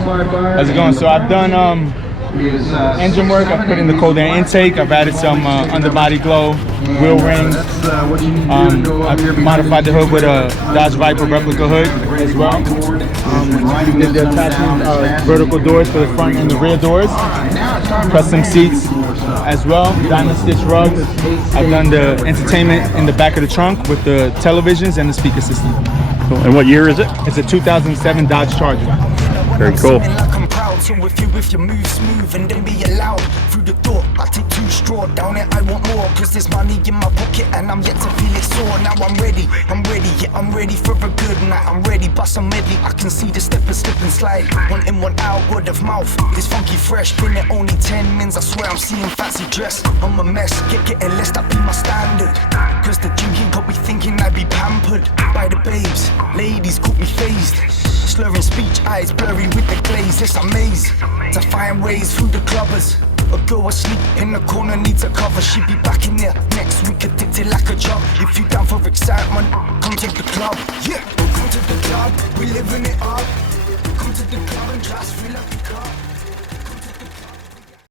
How's it going? So I've done engine work. I've put in the cold air intake. I've added some underbody glow, wheel rings. I've modified the hood with a Dodge Viper replica hood as well. Did the attachment vertical doors for the front and the rear doors. Custom seats as well. Diamond stitch rugs. I've done the entertainment in the back of the trunk with the televisions and the speaker system. Cool. And what year is it? It's a 2007 Dodge Charger. Very cool. So if you move smooth and then be allowed through the door, I take 2 straw down it. I want more, cause there's money in my pocket and I'm yet to feel it sore. Now I'm ready, yeah, I'm ready for a good night. I'm ready, bust a medley. I can see the step and slip and slide. One in, one out, word of mouth. It's funky fresh, been it only 10 mins. I swear I'm seeing fancy dress. I'm a mess, getting less, that be my standard. Cause the drinking got me thinking I'd be pampered by the babes. Ladies caught me phased. Slurring speech, eyes blurry with the glaze. It's a maze to find ways through the clubbers. A girl asleep in the corner needs a cover. She'll be back in there next week, addicted like a job. If you down for excitement, come to the club. Yeah, come to the club, we living it up. Come to the club and just fill up the cup.